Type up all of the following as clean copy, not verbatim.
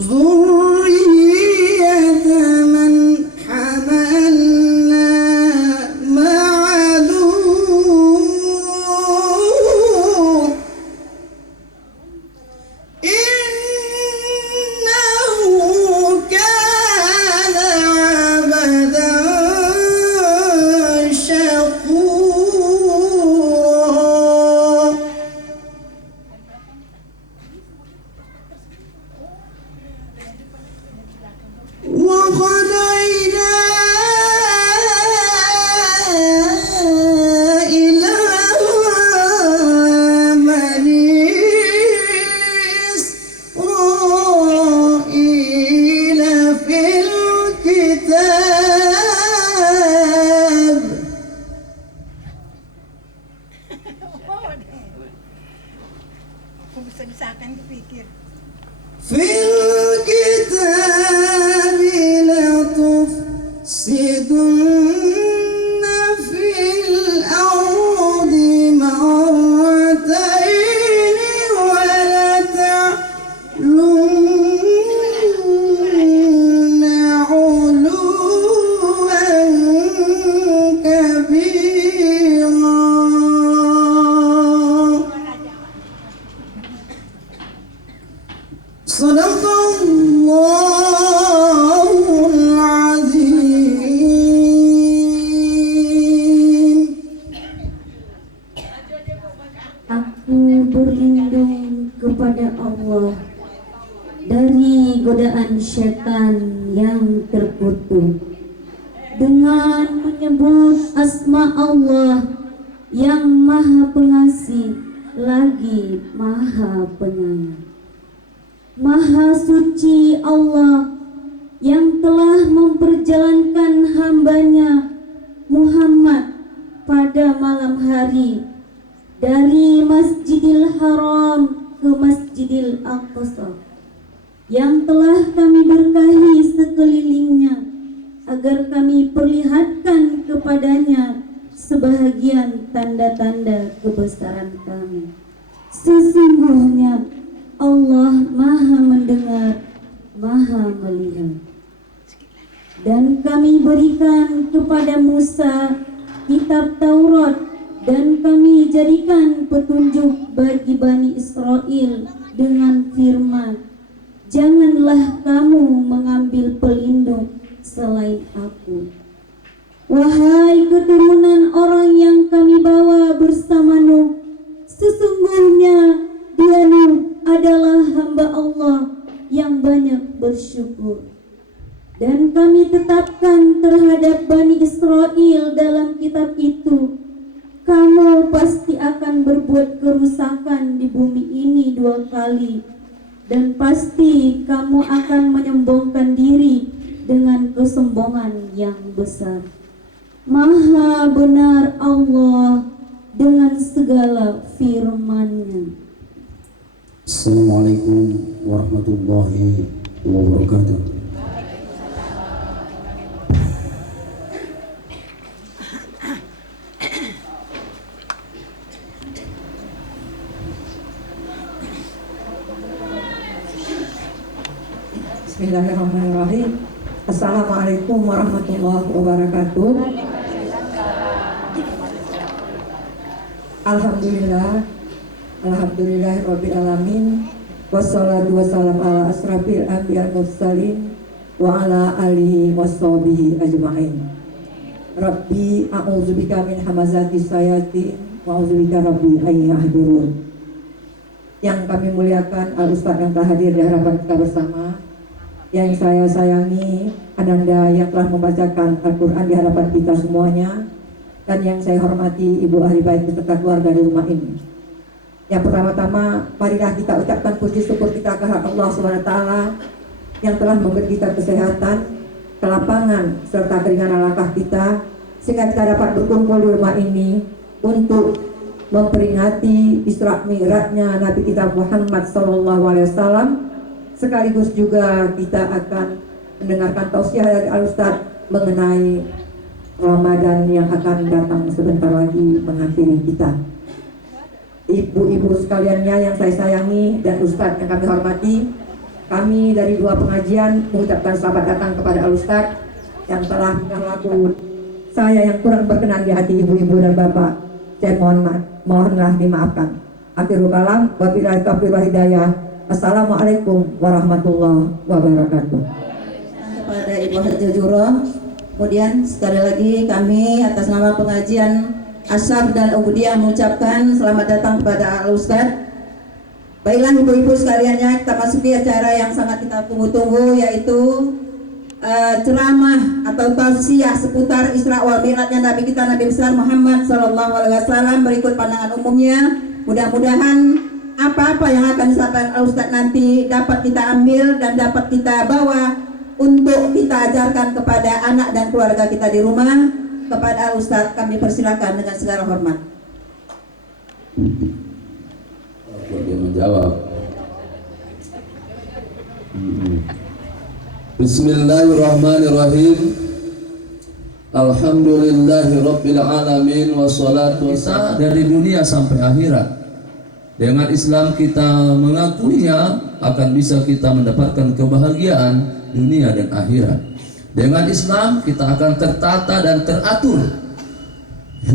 ذرية من حملنا مع نوح إنه كان عبدا شكورا وقضينا إلى بني إسرائيل في الكتاب Bisa-bisakan kepikir. في الكتاب لتفسدن في الأرض مرتين ولتعلن علوا كبيرا صدق الله العظيم. Aku berlindung kepada Allah dari godaan setan yang terkutuk dengan menyebut asma Allah yang maha pengasih lagi maha penyayang. Maha suci Allah yang telah memperjalankan hambanya Muhammad pada malam hari dari Masjidil Haram ke Masjidil Aqsa, yang telah kami berkahi sekelilingnya agar kami perlihatkan kepadanya sebahagian tanda-tanda kebesaran kami. Sesungguhnya Allah maha mendengar, maha melihat. Dan kami berikan kepada Musa kitab Taurat, dan kami jadikan petunjuk bagi Bani Israel dengan firman, janganlah kamu mengambil pelindung selain aku. Wahai keturunan orang yang kami bawa bersama Nuh, sesungguhnya dia Nuh adalah hamba Allah yang banyak bersyukur. Dan kami tetapkan terhadap Bani Israel dalam kitab itu, kamu pasti akan berbuat kerusakan di bumi ini 2 kali, dan pasti kamu akan menyombongkan diri dengan kesombongan yang besar. Maha benar Allah dengan segala firman-Nya. Assalamualaikum warahmatullahi wabarakatuh. Bismillahirrahmanirrahim. Assalamualaikum warahmatullahi wabarakatuh. Alhamdulillah, alhamdulillahirabbil alamin. Wassalatu wassalamu ala asrafil anbiya'i mursalin wa ala alihi washabihi ajmain. Rabbi a'udzubika min hamazati sayatin wa a'udzubika rabbi ay yahdurun. Yang kami muliakan Al-Ustaz yang telah hadir di hadapan kita bersama, yang saya sayangi Ananda yang telah membacakan Al-Quran di hadapan kita semuanya, dan yang saya hormati Ibu Ahli Bait beserta keluarga di rumah ini. Yang pertama-tama, marilah kita ucapkan puji syukur kita kepada Allah SWT yang telah memberi kita kesehatan, kelapangan, serta keringanan langkah kita, sehingga kita dapat berkumpul di rumah ini untuk memperingati Isra Mi'rajnya Nabi kita Muhammad SAW. Sekaligus juga kita akan mendengarkan tausiah dari Al-Ustaz mengenai Ramadan yang akan datang sebentar lagi mengakhiri kita. Ibu-ibu sekaliannya yang saya sayangi dan Ustaz yang kami hormati, Kami dari dua pengajian mengucapkan selamat datang kepada Al-Ustaz yang telah mengaku saya yang kurang berkenan di hati ibu-ibu dan bapak. Saya mohonlah dimaafkan. Akhirul kalam, wabillahi taufiq wal hidayah. Assalamualaikum warahmatullahi wabarakatuh. Kepada Ibu Haji Juro, kemudian sekali lagi kami atas nama pengajian Asyaf dan Ubudiyah mengucapkan selamat datang kepada Al-Ustaz. Baiklah ibu-ibu sekaliannya, kita masuki acara yang sangat kita tunggu-tunggu, yaitu ceramah atau tausiah seputar Isra wal Mi'rajnya Nabi kita Nabi besar Muhammad SAW. Berikut pandangan umumnya. Mudah-mudahan apa-apa yang akan disampaikan Al-Ustaz nanti dapat kita ambil dan dapat kita bawa untuk kita ajarkan kepada anak dan keluarga kita di rumah. Kepada Al-Ustaz kami persilakan dengan segala hormat. Buat dia menjawab. Bismillahirrahmanirrahim. Alhamdulillahi Rabbil Alamin. Wassalatu wassalamu dari dunia sampai akhirat. Dengan Islam kita mengakuinya akan bisa kita mendapatkan kebahagiaan dunia dan akhirat. Dengan Islam kita akan tertata dan teratur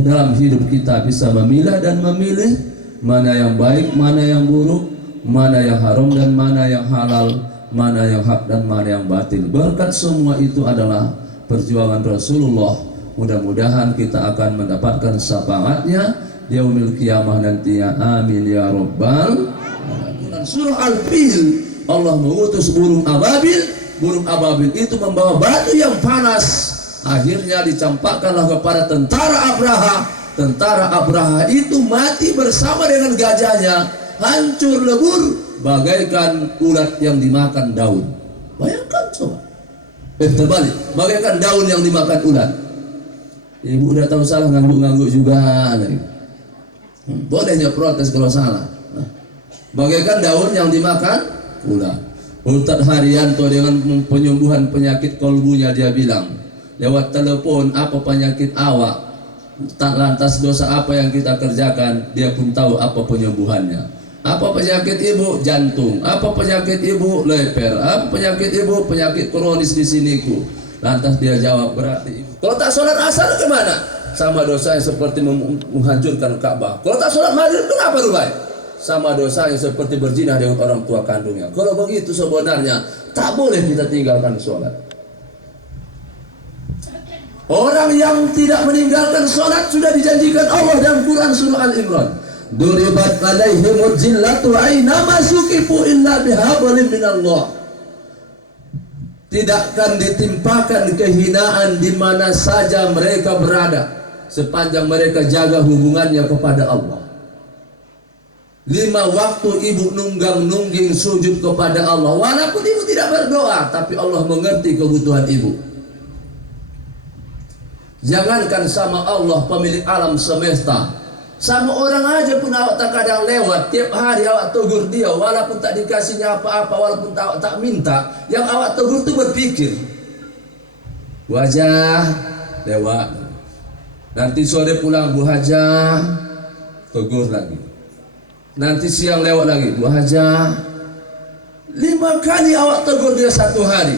dalam hidup kita, bisa memilah dan memilih mana yang baik, mana yang buruk, mana yang haram dan mana yang halal, mana yang hak dan mana yang batil. Berkat semua itu adalah perjuangan Rasulullah. Mudah-mudahan kita akan mendapatkan syafaatnya di yaumil qiyamah nantinya. Amin ya rabbal alamin. Surah Al-Fil, Allah mengutus burung ababil. Burung ababil itu membawa batu yang panas. Akhirnya dicampakkanlah kepada tentara Abraha. Tentara Abraha itu mati bersama dengan gajahnya, hancur lebur bagaikan ulat yang dimakan daun. Bayangkan coba. Terbalik, bagaikan daun yang dimakan ulat. Ibu udah tahu salah, ngangguk-ngangguk juga. Bolehnya protes kalau salah. Bagaikan daun yang dimakan ulat. Ustaz Haryanto dengan penyembuhan penyakit kolbunya dia bilang lewat telepon, apa penyakit awak, tak lantas dosa apa yang kita kerjakan, dia pun tahu apa penyembuhannya. Apa penyakit ibu? Jantung. Apa penyakit ibu? Leper. Apa penyakit ibu? Penyakit kronis di siniku. Lantas dia jawab, berarti ibu kalau tak sholat asar kemana? Sama dosanya seperti menghancurkan Ka'bah. Kalau tak sholat maghrib kenapa Rubai? Sama dosanya seperti berzina dengan orang tua kandungnya. Kalau begitu sebenarnya tak boleh kita tinggalkan sholat. Orang yang tidak meninggalkan sholat sudah dijanjikan Allah dalam Quran surah Al-Imran. Duribat alaihimul jillatu aynama suqifu illa bihablin minallah. Tidak akan ditimpakan kehinaan di mana saja mereka berada sepanjang mereka jaga hubungannya kepada Allah. 5 waktu ibu nunggang-nungging sujud kepada Allah, walaupun ibu tidak berdoa, tapi Allah mengerti kebutuhan ibu. Jangankan sama Allah pemilik alam semesta, sama orang aja pun awak tak kadang lewat, tiap hari awak tegur dia, walaupun tak dikasihnya apa-apa, walaupun awak tak minta, yang awak tegur itu berpikir, wajah lewat, nanti sore pulang Bu Hajah, tegur lagi, nanti siang lewat lagi, Bu Hajah. 5 kali awak tegur dia 1 hari,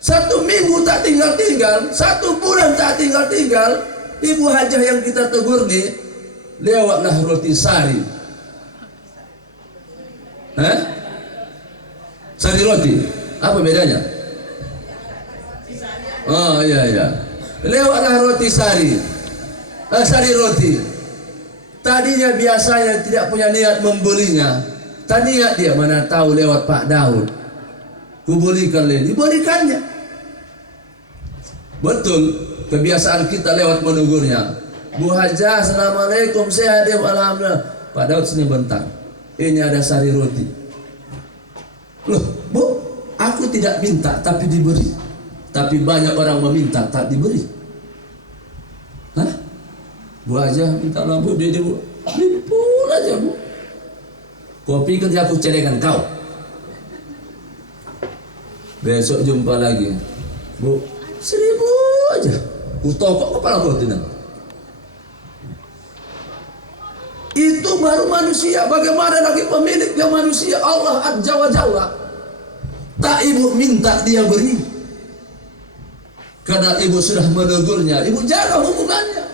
1 minggu tak tinggal-tinggal, 1 bulan tak tinggal-tinggal. Ibu Hajah yang kita tegur nih, lewatlah roti sari. Sari roti, apa bedanya? Oh iya. Lewatlah roti sari, sari roti. Tadinya biasanya tidak punya niat membelinya, tak niat dia, mana tahu lewat Pak Daud, kubelikan lagi, dibelikannya. Betul, kebiasaan kita lewat menegurnya. Bu Hajah, assalamualaikum, sehat ya, alhamdulillah. Pak Daud sini bentar, ini ada sari roti. Loh Bu, aku tidak minta tapi diberi. Tapi banyak orang meminta tak diberi. Hah? Bu Hajah minta lampu dia Bu, dipul aja Bu. Kopi kerja aku celengan kau. Besok jumpa lagi Bu, 1000 aja. Ku tokok kepala kau tidak. Itu baru manusia. Bagaimana lagi pemilik yang manusia? Allah Azza wa Jalla. Tak ibu minta dia beri. Karena ibu sudah menegurnya, ibu jaga hubungannya.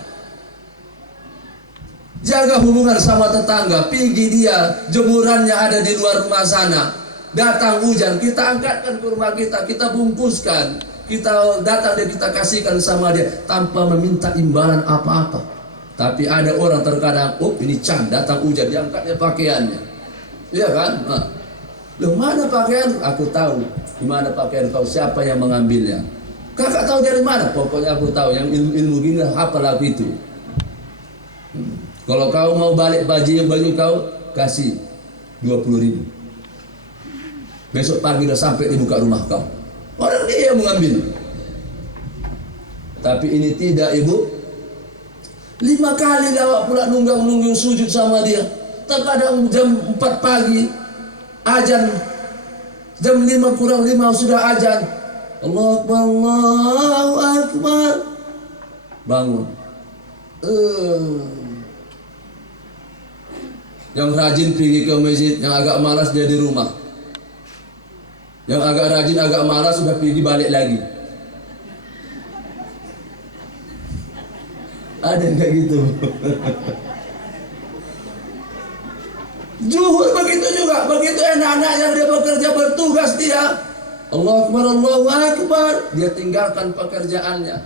Jaga hubungan sama tetangga. Pergi dia, jemurannya ada di luar rumah sana. Datang hujan, kita angkatkan ke rumah kita, kita bungkuskan. Kita datang dan kita kasihkan sama dia tanpa meminta imbalan apa-apa. Tapi ada orang terkadang, oh ini Chan, datang hujan, diangkatnya pakaiannya. Iya kan? Nah. Loh, mana pakaian? Aku tahu. Di mana pakaian kau? Siapa yang mengambilnya? Kakak tahu dari mana? Pokoknya aku tahu. Yang ilmu gini apa lagu itu. Kalau kau mau balik baju kau, kasih 20.000. Besok pagi udah sampai di buka rumah kau. Orang dia yang mengambil. Tapi ini tidak, ibu. 5 kali lawak pula nunggang sujud sama dia. Terkadang jam 4 pagi azan, jam 5 kurang 5 sudah azan. Allahu Akbar, Allahu Akbar. Bangun. Yang rajin pergi ke masjid, yang agak malas dia di rumah. Yang agak rajin, agak malas sudah pergi balik lagi. Ada kayak gitu. Zuhur begitu juga, begitu anak-anak yang dia bekerja bertugas dia. Allahu Akbar, Allahu Akbar. Dia tinggalkan pekerjaannya.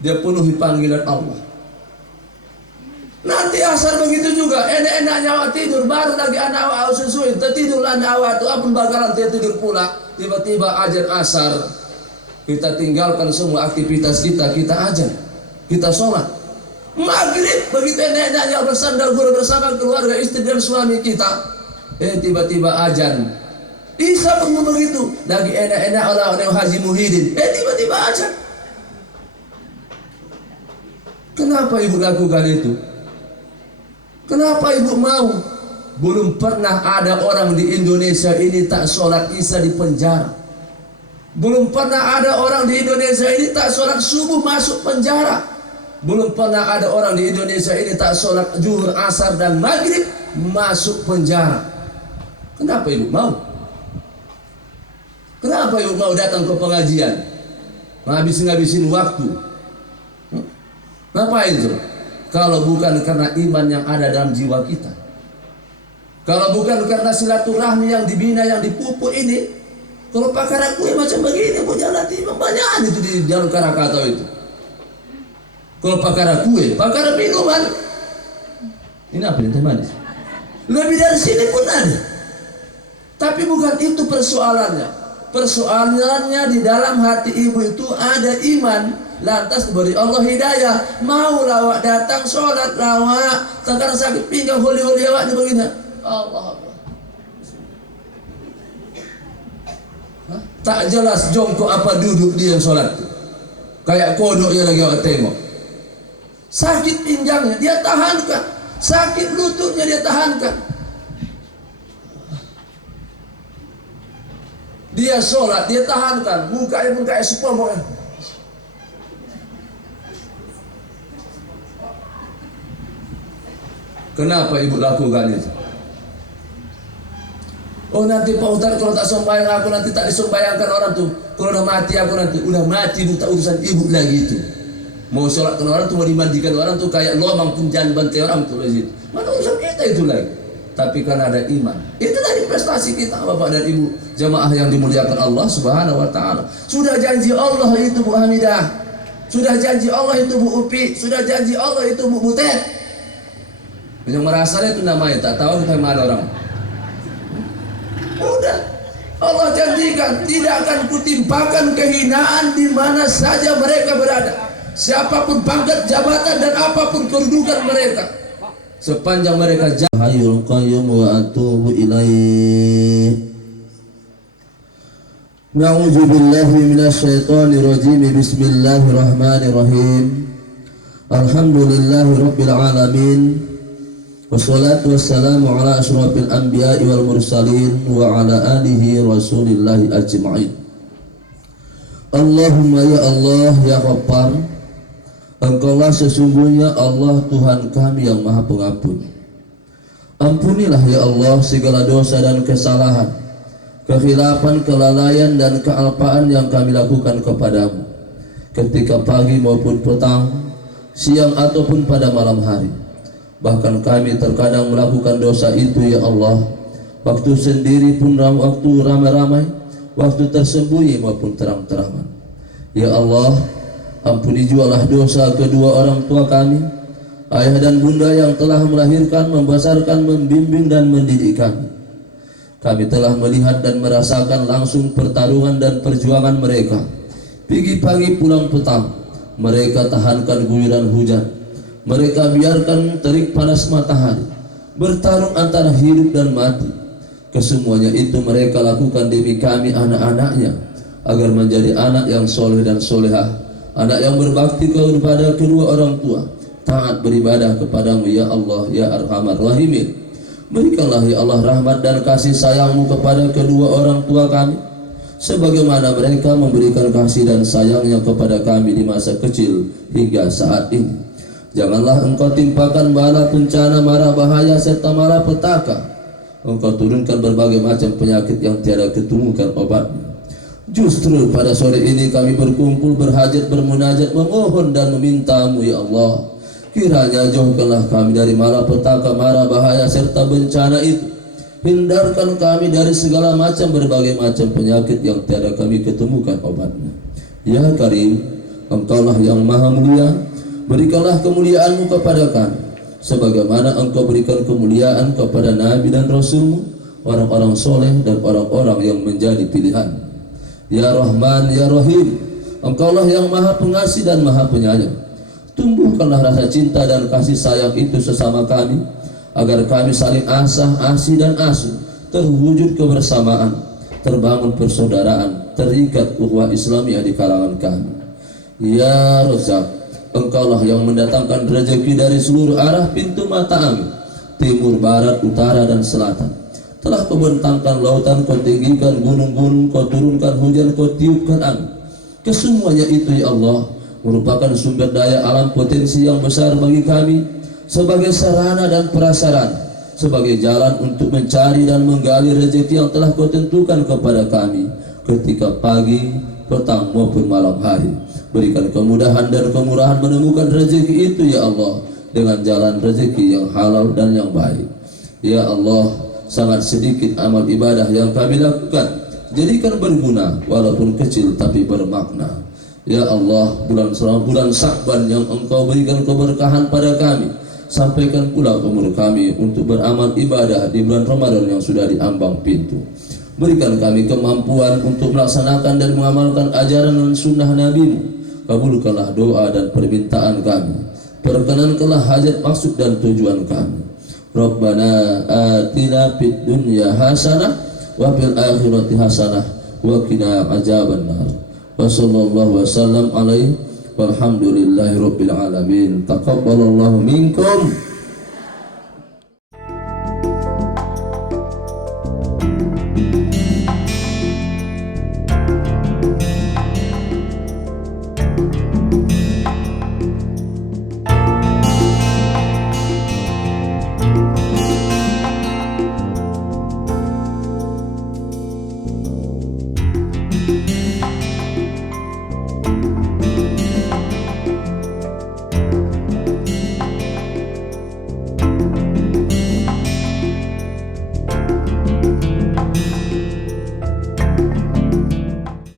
Dia penuhi panggilan Allah. Nanti asar begitu juga, enak-enaknya awak tidur, baru lagi anak awak susui, tertidur anak awak itu, apun bakalan dia tidur pula. Tiba-tiba ajar asar, kita tinggalkan semua aktivitas kita ajar, kita sholat. Maghrib begitu enak-enaknya bersandar guru bersama keluarga, istri dan suami kita. Tiba-tiba ajan. Isya pun begitu, lagi enak-enak orang Haji Muhyiddin. Tiba-tiba ajan. Kenapa ibu lakukan itu? Kenapa ibu mau? Belum pernah ada orang di Indonesia ini tak sholat isya di penjara. Belum pernah ada orang di Indonesia ini tak sholat subuh masuk penjara. Belum pernah ada orang di Indonesia ini tak sholat zuhur, asar dan maghrib masuk penjara. Kenapa ibu mau? Kenapa ibu mau datang ke pengajian? Ngabisin waktu. Ngapain itu? Kalau bukan karena iman yang ada dalam jiwa kita, kalau bukan karena silaturahmi yang dibina, yang dipupuk ini, kalau pakar kue macam begini punya nanti banyak itu di Jalur Karakatau itu. Kalau pakar kue, pakar minuman, ini apa ini teh manis? Lebih dari sini pun ada. Tapi bukan itu persoalannya. Persoalannya di dalam hati ibu itu ada iman. Lantas beri Allah hidayah. Mau lawak datang sholat lawak, terkadang sakit pinggang holi-holi awaknya begini. Allah Allah. Tak jelas jongkok apa duduk dia yang sholat. Kayak kodok yang lagi awak tengok. Sakit pinggangnya dia tahankan, sakit lututnya dia tahankan. Dia sholat dia tahankan, mukanya pun kayak sepomong. Kenapa ibu lakukan itu? Oh nanti Pak Ustaz kalau tak sembahyang aku nanti tak disembayangkan orang tuh. Kalau udah mati aku nanti udah mati itu tak urusan ibu lagi itu. Mau sholatkan orang tuh, mau dimandikan orang tuh kayak lomang pun jangan bantai orang tuh lagi. Mana urusan kita itu lagi? Tapi karena ada iman. Itu dari prestasi kita Bapak dan Ibu jamaah yang dimuliakan Allah Subhanahu wa taala. Sudah janji Allah itu Bu Hamidah. Sudah janji Allah itu Bu Upi, sudah janji Allah itu Bu Butet. Yang merasanya itu namanya tak tahu kita mana orang. Udah Allah janjikan tidak akan kutimpakan kehinaan di mana saja mereka berada. Siapapun pangkat jabatan dan apapun kedudukan mereka, sepanjang mereka Hayyul Qayyum wa atubu ilaih. Na'udzu billahi minasyaitonir rajim. Bismillahirrahmanirrahim. Alhamdulillahirabbil alamin. Wassalatu wassalamu ala asyrafil anbiya'i wal mursalin wa ala alihi rasulillahi ajma'in. Allahumma ya Allah ya Ghaffar, Engkaulah sesungguhnya Allah Tuhan kami yang Maha Pengampun. Ampunilah ya Allah segala dosa dan kesalahan kekhilafan, kelalaian dan kealpaan yang kami lakukan kepadamu ketika pagi maupun petang, siang ataupun pada malam hari. Bahkan kami terkadang melakukan dosa itu ya Allah, waktu sendiri pun, waktu ramai-ramai, waktu tersembunyi maupun terang-terangan. Ya Allah, ampuni jualah dosa kedua orang tua kami, ayah dan bunda yang telah melahirkan, membesarkan, membimbing dan mendidik kami. Kami telah melihat dan merasakan langsung pertarungan dan perjuangan mereka. Pagi pagi pulang petang, mereka tahankan guyuran hujan, mereka biarkan terik panas matahari, bertarung antara hidup dan mati. Kesemuanya itu mereka lakukan demi kami anak-anaknya, agar menjadi anak yang soleh dan solehah, anak yang berbakti kepada kedua orang tua, taat beribadah kepadamu ya Allah ya Arhamar Rahimin. Berikanlah ya Allah rahmat dan kasih sayangmu kepada kedua orang tua kami, sebagaimana mereka memberikan kasih dan sayangnya kepada kami di masa kecil hingga saat ini. Janganlah engkau timpakan bala, bencana, mara bahaya serta mara petaka. Engkau turunkan berbagai macam penyakit yang tiada ketemukan obatnya. Justru pada sore ini kami berkumpul, berhajat, bermunajat, memohon dan memintamu ya Allah, kiranya jauhkanlah kami dari malapetaka, mara bahaya serta bencana itu. Hindarkan kami dari segala macam berbagai macam penyakit yang tiada kami ketemukan obatnya. Ya Karim, Engkaulah yang maha mulia, berikanlah kemuliaanmu kepada kami, sebagaimana Engkau berikan kemuliaan kepada Nabi dan Rasulmu, orang-orang soleh dan orang-orang yang menjadi pilihan. Ya Rahman, Ya Rahim, Engkaulah yang maha pengasih dan maha penyayang. Tumbuhkanlah rasa cinta dan kasih sayang itu sesama kami, agar kami saling asah, asih dan asuh, terwujud kebersamaan, terbangun persaudaraan, terikat ukhuwah Islamiyah di kalangan kami. Ya Razzaq, Engkaulah yang mendatangkan rezeki dari seluruh arah pintu mata angin, timur, barat, utara dan selatan. Telah Kau bentangkan lautan, Kau tinggikan gunung-gunung, Kau turunkan hujan, Kau tiupkan angin. Kesemuanya itu ya Allah merupakan sumber daya alam potensi yang besar bagi kami, sebagai sarana dan prasarana, sebagai jalan untuk mencari dan menggali rezeki yang telah Kau tentukan kepada kami ketika pagi, petang maupun malam hari. Berikan kemudahan dan kemurahan menemukan rezeki itu ya Allah, dengan jalan rezeki yang halal dan yang baik. Ya Allah, sangat sedikit amal ibadah yang kami lakukan, jadikan berguna walaupun kecil tapi bermakna. Ya Allah, bulan Sya'ban yang Engkau berikan keberkahan pada kami, sampaikan pula umur kami untuk beramal ibadah di bulan Ramadan yang sudah diambang pintu. Berikan kami kemampuan untuk melaksanakan dan mengamalkan ajaran dan sunnah Nabi-Mu. Kabulkanlah doa dan permintaan kami, perkenankanlah hajat, maksud dan tujuan kami. Rabbana atina fid dunya hasanah wa fil akhirati hasanah wa qina adzabannar. Wa sallallahu wasallam alaihi walhamdulillahi rabbil alamin. Taqabbalallahu minkum